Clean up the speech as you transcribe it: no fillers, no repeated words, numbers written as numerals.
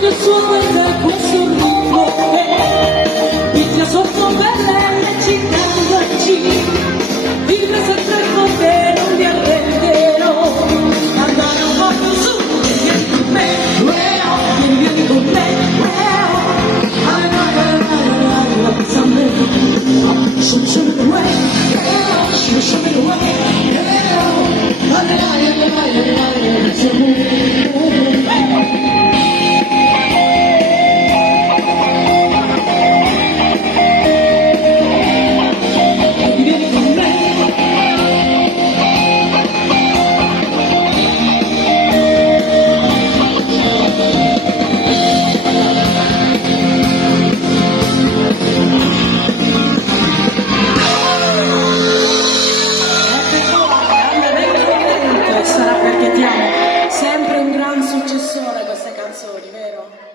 che suona questo ritmo che picchia sotto belle le cittadinanci, vive sempre con te, non mi arrenderò, andare un po' più su, vieni con me, vieni con me, show me the way, show me the way, sempre un gran successore queste canzoni, vero?